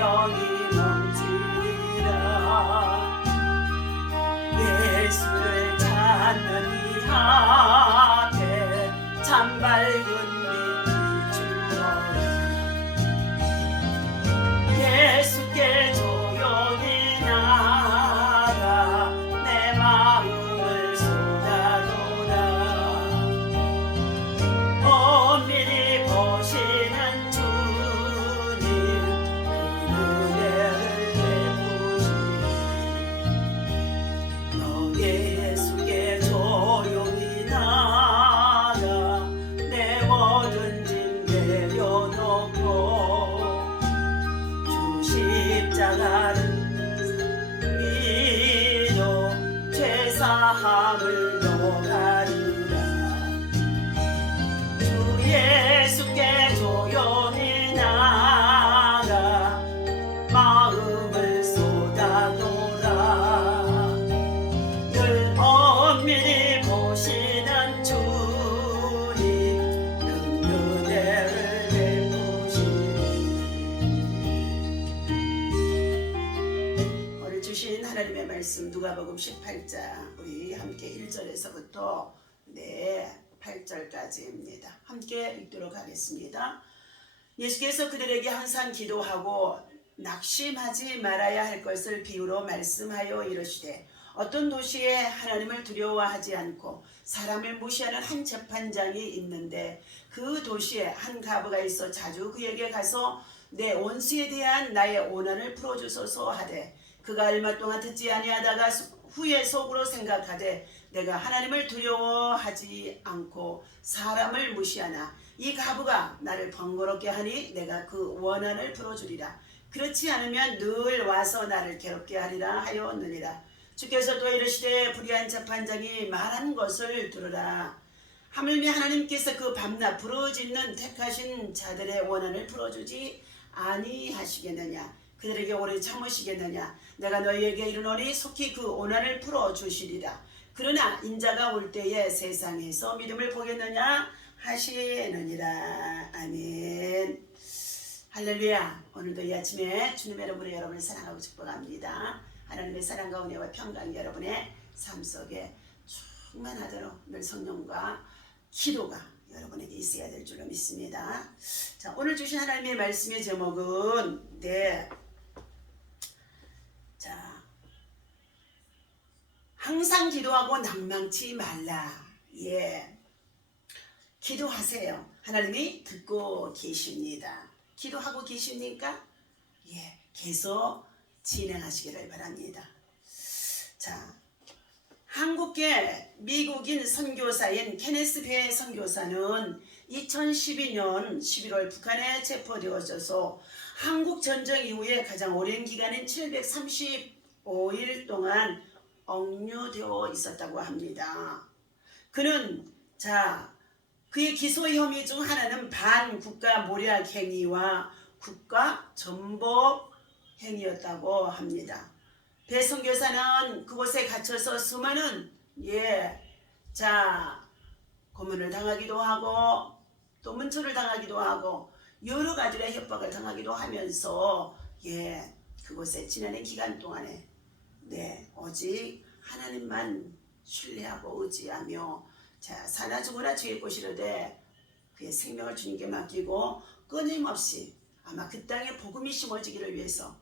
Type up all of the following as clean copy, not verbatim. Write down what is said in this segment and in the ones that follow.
조용히 넘치리라. 예수를 찾는 이 앞에 참 밝은 빛이 주어라. 예수께 조용히 나가 내 마음을 쏟아놓으라. 엄밀히 보시는 주님 그 은혜를 베푸시니 너의 예수께 조용히 나가 내 모든 짐 내려놓고 주 십자가를 믿어 죄사함을 노가리라. 주 예수께 조용히 나가 마음을 쏟아놓으라. 늘 엄밀히 보시는 주님 큰 은혜를 베푸시니. 오늘 주신 하나님의 말씀 누가복음 18장 우리 함께 1절에서부터 8절까지입니다. 함께 읽도록 하겠습니다. 예수께서 그들에게 항상 기도하고 낙심하지 말아야 할 것을 비유로 말씀하여 이르시되 어떤 도시에 하나님을 두려워하지 않고 사람을 무시하는 한 재판장이 있는데 그 도시에 한 과부가 있어 자주 그에게 가서 내 원수에 대한 나의 원한을 풀어주소서 하되 그가 얼마 동안 듣지 아니하다가 후에 속으로 생각하되 내가 하나님을 두려워하지 않고 사람을 무시하나 이 과부가 나를 번거롭게 하니 내가 그 원한을 풀어주리라. 그렇지 않으면 늘 와서 나를 괴롭게 하리라 하였느니라. 주께서 또 이르시되 불의한 재판장이 말한 것을 들으라. 하물며 하나님께서 그 밤낮 부르짖는 택하신 자들의 원한을 풀어주지 아니하시겠느냐. 그들에게 오래 참으시겠느냐. 내가 너희에게 이르노니 속히 그 원한을 풀어주시리라. 그러나 인자가 올 때에 세상에서 믿음을 보겠느냐 하시느니라. 아멘. 할렐루야. 오늘도 이 아침에 주님의 이름으로 여러분을 사랑하고 축복합니다. 하나님의 사랑과 은혜와 평강이 여러분의 삶 속에 충만하도록 늘 성령과 기도가 여러분에게 있어야 될 줄로 믿습니다. 자, 오늘 주신 하나님의 말씀의 제목은 항상 기도하고 낭망치 말라. 기도하세요. 하나님이 듣고 계십니다. 기도하고 계십니까? 계속 진행하시기를 바랍니다. 자, 한국계 미국인 선교사인 케네스 베 선교사는 2012년 11월 북한에 체포되어져서 한국 전쟁 이후에 가장 오랜 기간인 735일 동안 억류되어 있었다고 합니다. 그는 그의 기소 혐의 중 하나는 반국가 모략 행위와 국가 전복 행위였다고 합니다. 배 선교사는 그곳에 갇혀서 수많은 고문을 당하기도 하고 또 문초를 당하기도 하고 여러 가지의 협박을 당하기도 하면서 그곳에 지나는 기간 동안에 오직 하나님만 신뢰하고 의지하며 사나 죽으나 주의 꽃이로되 그의 생명을 주님께 맡기고 끊임없이 아마 그 땅에 복음이 심어지기를 위해서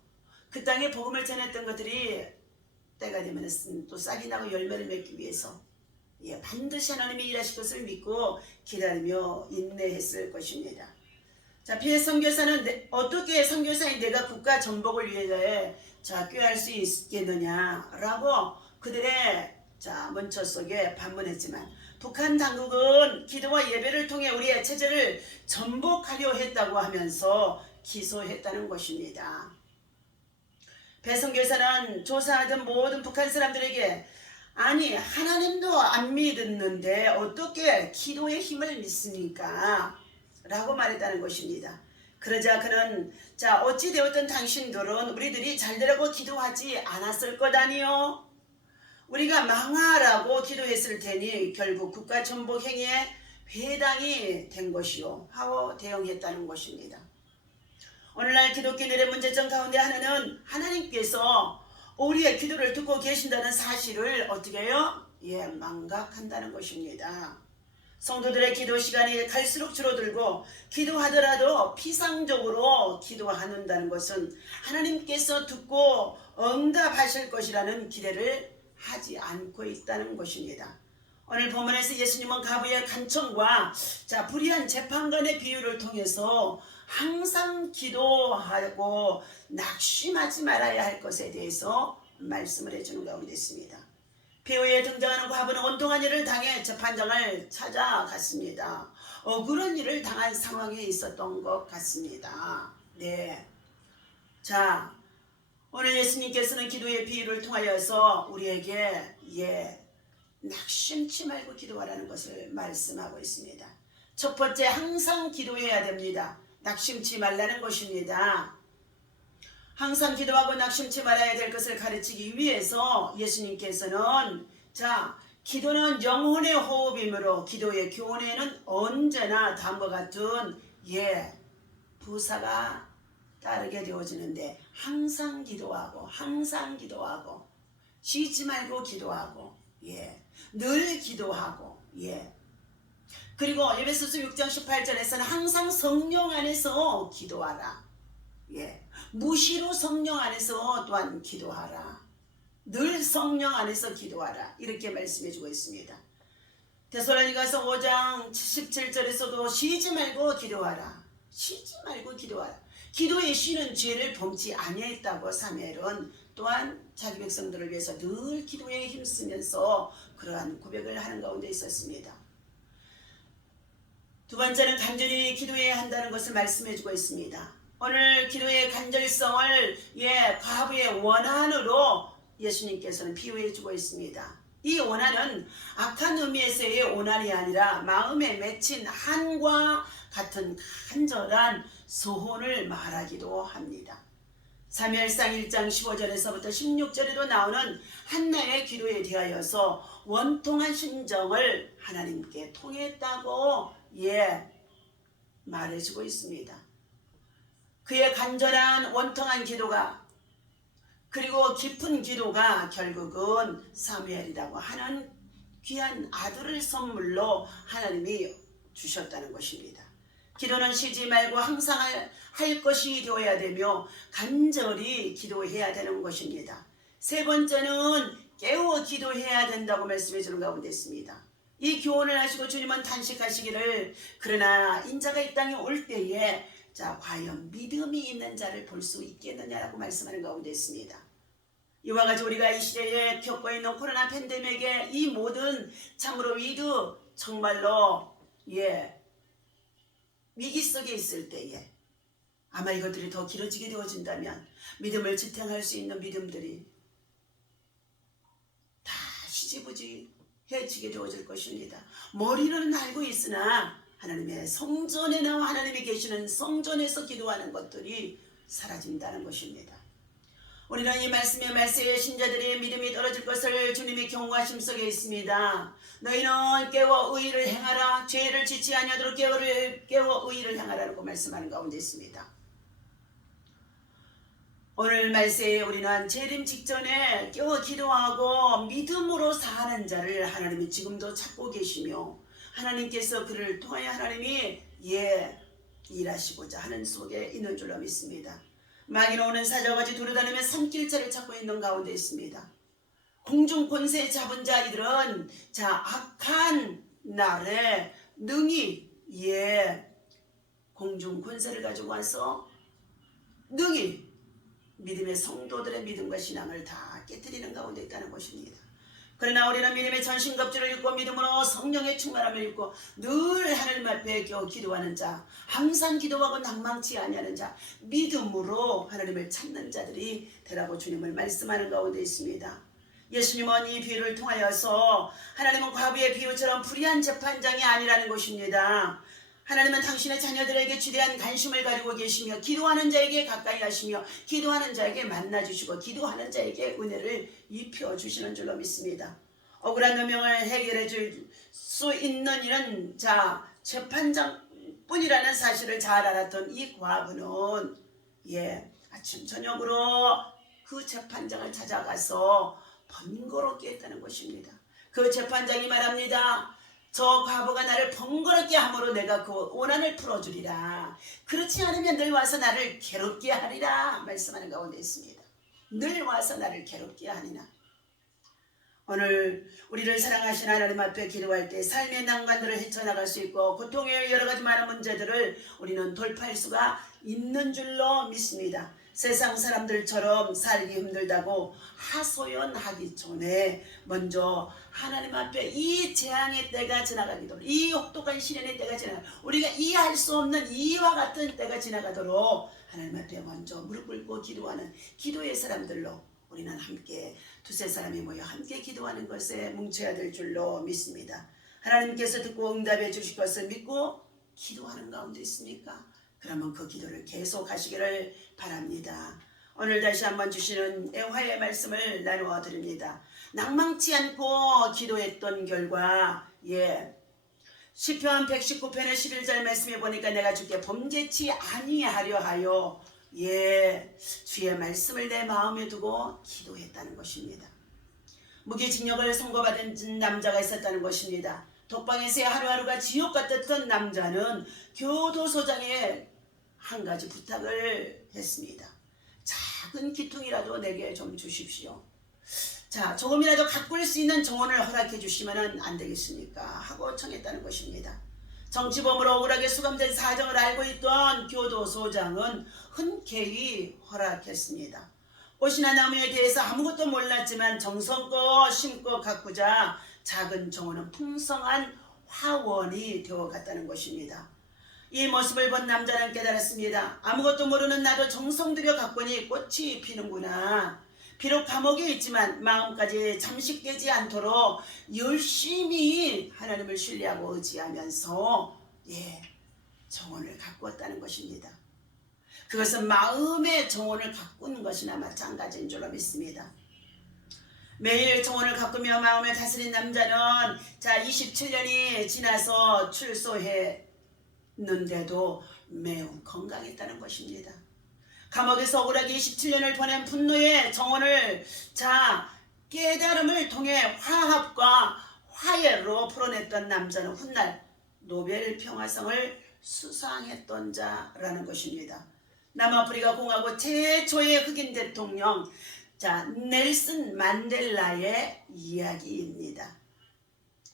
그 땅에 복음을 전했던 것들이 때가 되면 또 싹이 나고 열매를 맺기 위해서 반드시 하나님이 일하실 것을 믿고 기다리며 인내했을 것입니다. 피해 선교사는 어떻게 선교사인 내가 국가 전복을 위해 꾀할 수 있겠느냐라고 그들의 문처 속에 반문했지만 북한 당국은 기도와 예배를 통해 우리의 체제를 전복하려 했다고 하면서 기소했다는 것입니다. 배 선교사는 조사하던 모든 북한 사람들에게 아니 하나님도 안 믿었는데 어떻게 기도의 힘을 믿습니까? 라고 말했다는 것입니다. 그러자 그는 어찌 되었든 당신들은 우리들이 잘되라고 기도하지 않았을 것 아니요? 우리가 망하라고 기도했을 테니 결국 국가 전복 행위에 회당이 된 것이요 하고 대응했다는 것입니다. 오늘날 기독교인들의 문제점 가운데 하나는 하나님께서 우리의 기도를 듣고 계신다는 사실을 어떻게 해요? 망각한다는 것입니다. 성도들의 기도 시간이 갈수록 줄어들고 기도하더라도 피상적으로 기도한다는 것은 하나님께서 듣고 응답하실 것이라는 기대를 하지 않고 있다는 것입니다. 오늘 본문에서 예수님은 가부의 간청과 불의한 재판관의 비유를 통해서 항상 기도하고 낙심하지 말아야 할 것에 대해서 말씀을 해주는 가운데 있습니다. 비유에 등장하는 과부는 온통한 일을 당해 재판장을 찾아갔습니다. 억울한 일을 당한 상황에 있었던 것 같습니다. 네. 자, 오늘 예수님께서는 기도의 비유를 통하여서 우리에게 낙심치 말고 기도하라는 것을 말씀하고 있습니다. 첫 번째, 항상 기도해야 됩니다. 낙심치 말라는 것입니다. 항상 기도하고 낙심치 말아야 될 것을 가르치기 위해서 예수님께서는 기도는 영혼의 호흡이므로 기도의 교훈에는 언제나 다음과 같은 부사가 따르게 되어지는데 항상 기도하고 쉬지 말고 기도하고 늘 기도하고 그리고 에베소서 6장 18절에서는 항상 성령 안에서 기도하라. 무시로 성령 안에서 또한 기도하라. 늘 성령 안에서 기도하라. 이렇게 말씀해 주고 있습니다. 데살로니가서 5장 17절에서도 쉬지 말고 기도하라. 쉬지 말고 기도하라. 기도에 쉬는 죄를 범치 아니했다고 사무엘은 또한 자기 백성들을 위해서 늘 기도에 힘쓰면서 그러한 고백을 하는 가운데 있었습니다. 두 번째는 간절히 기도해야 한다는 것을 말씀해 주고 있습니다. 오늘 기도의 간절성을 과부의 원한으로 예수님께서는 비유해 주고 있습니다. 이 원한은 악한 의미에서의 원한이 아니라 마음에 맺힌 한과 같은 간절한 소원을 말하기도 합니다. 사무엘상 1장 15절에서부터 16절에도 나오는 한나의 기도에 대하여서 원통한 심정을 하나님께 통했다고 말해주고 있습니다. 그의 간절한 원통한 기도가 그리고 깊은 기도가 결국은 사무엘이라고 하는 귀한 아들을 선물로 하나님이 주셨다는 것입니다. 기도는 쉬지 말고 항상 할 것이 되어야 되며 간절히 기도해야 되는 것입니다. 세 번째는 깨워 기도해야 된다고 말씀해 주는 가운데 있습니다. 이 교훈을 하시고 주님은 탄식하시기를 그러나 인자가 이 땅에 올 때에 과연 믿음이 있는 자를 볼 수 있겠느냐라고 말씀하는 가운데 있습니다. 이와 같이 우리가 이 시대에 겪고 있는 코로나 팬데믹의 이 모든 참으로 정말로 위기 속에 있을 때에 아마 이것들이 더 길어지게 되어진다면 믿음을 지탱할 수 있는 믿음들이 다 희지부지해지게 되어질 것입니다. 머리는 알고 있으나 하나님의 성전에 나와 하나님이 계시는 성전에서 기도하는 것들이 사라진다는 것입니다. 우리는 이 말씀에 신자들의 믿음이 떨어질 것을 주님이 경고하심 속에 있습니다. 너희는 깨워 의의를 행하라. 죄를 짓지 아니하도록 깨워 의의를 행하라고 말씀하는 가운데 있습니다. 오늘 말씀에 우리는 재림 직전에 깨워 기도하고 믿음으로 사는 자를 하나님이 지금도 찾고 계시며 하나님께서 그를 통하여 하나님이 일하시고자 하는 속에 있는 줄로 믿습니다. 마귀는 오는 사자같이 두루다니며 산길자를 찾고 있는 가운데 있습니다. 공중 권세 잡은 자이들은 악한 날에 능히 공중 권세를 가지고 와서 능히 믿음의 성도들의 믿음과 신앙을 다 깨뜨리는 가운데 있다는 것입니다. 그러나 우리는 믿음의 전신갑주를 입고 믿음으로 성령의 충만함을 입고 늘 하나님 앞에 기도하는 자, 항상 기도하고 낭망치 아니하는 자, 믿음으로 하나님을 찾는 자들이 되라고 주님을 말씀하는 가운데 있습니다. 예수님은 이 비유를 통하여서 하나님은 과부의 비유처럼 불의한 재판장이 아니라는 것입니다. 하나님은 당신의 자녀들에게 지대한 관심을 가지고 계시며 기도하는 자에게 가까이 하시며 기도하는 자에게 만나주시고 기도하는 자에게 은혜를 입혀주시는 줄로 믿습니다. 억울한 누명을 해결해 줄 수 있는 이런 재판장뿐이라는 사실을 잘 알았던 이 과부는 아침 저녁으로 그 재판장을 찾아가서 번거롭게 했다는 것입니다. 그 재판장이 말합니다. 저 과부가 나를 번거롭게 함으로 내가 그 원한을 풀어주리라. 그렇지 않으면 늘 와서 나를 괴롭게 하리라 말씀하는 가운데 있습니다. 늘 와서 나를 괴롭게 하리라. 오늘 우리를 사랑하신 하나님 앞에 기도할 때 삶의 난관들을 헤쳐나갈 수 있고 고통의 여러 가지 많은 문제들을 우리는 돌파할 수가 있는 줄로 믿습니다. 세상 사람들처럼 살기 힘들다고 하소연하기 전에 먼저 하나님 앞에 이 재앙의 때가 지나가기도록, 이 혹독한 시련의 때가 지나가도록, 우리가 이해할 수 없는 이와 같은 때가 지나가도록 하나님 앞에 먼저 무릎 꿇고 기도하는 기도의 사람들로 우리는 함께 두세 사람이 모여 함께 기도하는 것에 뭉쳐야 될 줄로 믿습니다. 하나님께서 듣고 응답해 주실 것을 믿고 기도하는 가운데 있습니까? 그러면 그 기도를 계속 하시기를 바랍니다. 오늘 다시 한번 주시는 애화의 말씀을 나누어 드립니다. 낭망치 않고 기도했던 결과 시편 119편의 11절 말씀에 보니까 내가 주께 범죄치 아니하려 하여 주의 말씀을 내 마음에 두고 기도했다는 것입니다. 무기징역을 선고받은 남자가 있었다는 것입니다. 독방에서의 하루하루가 지옥 같았던 남자는 교도소장에 한 가지 부탁을 했습니다. 작은 기퉁이라도 내게 좀 주십시오. 자, 조금이라도 가꿀 수 있는 정원을 허락해 주시면 안 되겠습니까? 하고 청했다는 것입니다. 정치범으로 억울하게 수감된 사정을 알고 있던 교도소장은 흔쾌히 허락했습니다. 꽃이나 나무에 대해서 아무것도 몰랐지만 정성껏 심고 가꾸자 작은 정원은 풍성한 화원이 되어갔다는 것입니다. 이 모습을 본 남자는 깨달았습니다. 아무것도 모르는 나도 정성 들여 가꾸니 꽃이 피는구나. 비록 감옥에 있지만 마음까지 잠식되지 않도록 열심히 하나님을 신뢰하고 의지하면서 정원을 가꾸었다는 것입니다. 그것은 마음의 정원을 가꾸는 것이나 마찬가지인 줄로 믿습니다. 매일 정원을 가꾸며 마음을 다스린 남자는 27년이 지나서 출소했는데도 매우 건강했다는 것입니다. 감옥에서 억울하게 27년을 보낸 분노의 정원을 깨달음을 통해 화합과 화해로 풀어냈던 남자는 훗날 노벨 평화상을 수상했던 자라는 것입니다. 남아프리카 공화국 최초의 흑인 대통령 넬슨 만델라의 이야기입니다.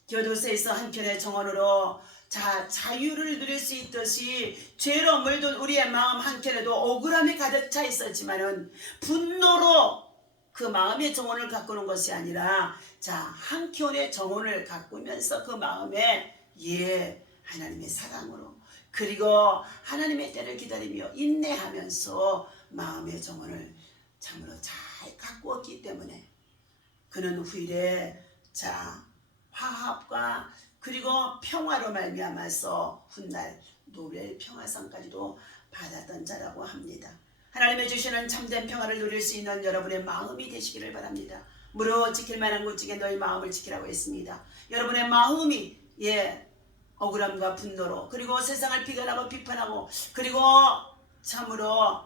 교도소에서 한켠의 정원으로 자유를 누릴 수 있듯이 죄로 물든 우리의 마음 한켠에도 억울함이 가득 차 있었지만은 분노로 그 마음의 정원을 가꾸는 것이 아니라 한켠의 정원을 가꾸면서 그 마음에 하나님의 사랑으로 그리고 하나님의 때를 기다리며 인내하면서 마음의 정원을 참으로 잘 가꾸었기 때문에 그는 후일에 화합과 그리고 평화로 말미암아서 훗날 노벨 평화상까지도 받았던 자라고 합니다. 하나님의 주시는 참된 평화를 누릴 수 있는 여러분의 마음이 되시기를 바랍니다. 무릇 지킬 만한 곳직에 너희 마음을 지키라고 했습니다. 여러분의 마음이 억울함과 분노로 그리고 세상을 비관하고 비판하고 그리고 참으로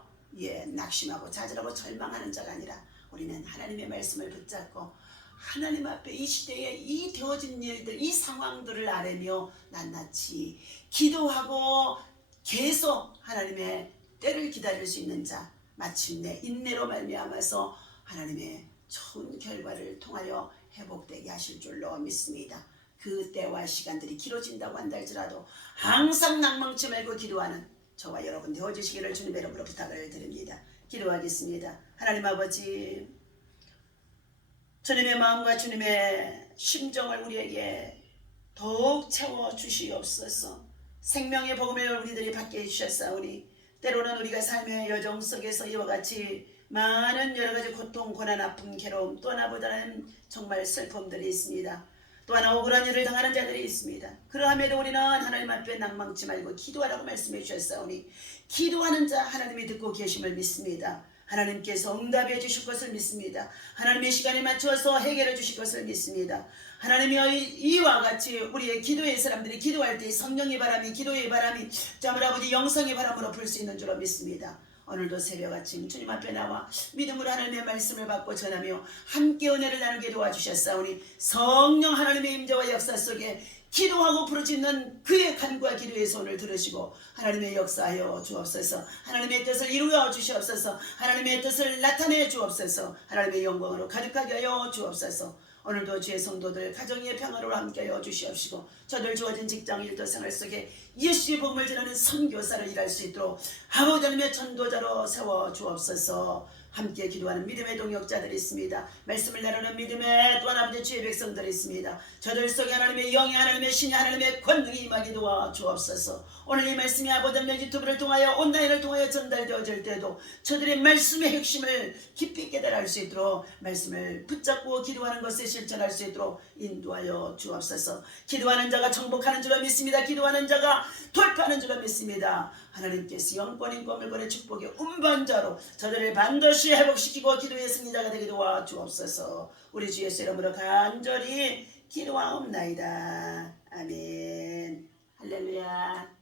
낙심하고 좌절하고 절망하는 자가 아니라 우리는 하나님의 말씀을 붙잡고 하나님 앞에 이 시대에 이 되어진 일들 이 상황들을 아뢰며 낱낱이 기도하고 계속 하나님의 때를 기다릴 수 있는 자 마침내 인내로 말미암아서 하나님의 좋은 결과를 통하여 회복되게 하실 줄로 믿습니다. 그 때와 시간들이 길어진다고 한다 할지라도 항상 낭망치 말고 기도하는 저와 여러분 되어주시기를 주님의 이름으로 부탁을 드립니다. 기도하겠습니다. 하나님 아버지, 주님의 마음과 주님의 심정을 우리에게 더욱 채워주시옵소서. 생명의 복음을 우리들이 받게 해주셨사오니 때로는 우리가 삶의 여정 속에서 이와 같이 많은 여러가지 고통, 고난, 아픔, 괴로움 또 하나보다는 정말 슬픔들이 있습니다. 또 하나 억울한 일을 당하는 자들이 있습니다. 그러함에도 우리는 하나님 앞에 낭망치 말고 기도하라고 말씀해 주셨사오니 기도하는 자 하나님이 듣고 계심을 믿습니다. 하나님께서 응답해 주실 것을 믿습니다. 하나님의 시간에 맞추어서 해결해 주실 것을 믿습니다. 하나님이 이와 같이 우리의 기도의 사람들이 기도할 때 성령의 바람이 기도의 바람이 아버지 영성의 바람으로 불 수 있는 줄로 믿습니다. 오늘도 새벽 아침 주님 앞에 나와 믿음으로 하나님의 말씀을 받고 전하며 함께 은혜를 나누게 도와주셨사오니 성령 하나님의 임재와 역사 속에 기도하고 부르짖는 그의 간구와 기도의 손을 들으시고 하나님의 역사하여 주옵소서. 하나님의 뜻을 이루어 주시옵소서. 하나님의 뜻을 나타내 주옵소서. 하나님의 영광으로 가득하게 하여 주옵소서. 오늘도 주의 성도들 가정의 평화로 함께하여 주시옵시고 저들 주어진 직장 일도 생활 속에 예수의 복음을 전하는 선교사를 일할 수 있도록 아버지 하나님의 전도자로 세워 주옵소서. 함께 기도하는 믿음의 동역자들이 있습니다. 말씀을 나누는 믿음의 또한 아버지 주의 백성들이 있습니다. 저들 속에 하나님의 영이 하나님의 신이 하나님의 권능이 임하게 도와 주옵소서. 오늘 이 말씀이 아버지 하나님의 유튜브를 통하여 온라인을 통하여 전달되어질 때도 저들의 말씀의 핵심을 깊이 깨달을 수 있도록 말씀을 붙잡고 기도하는 것을 실천할 수 있도록 인도하여 주옵소서. 기도하는 자가 정복하는 줄로 믿습니다. 기도하는 자가 돌파하는 줄로 믿습니다. 하나님께서 영권인 권물권의 축복의 운반자로 저들을 반드시 회복시키고 기도의 승리자가 되게 도와 주옵소서. 우리 주 예수 이름으로 간절히 기도하옵나이다. 아멘. 할렐루야.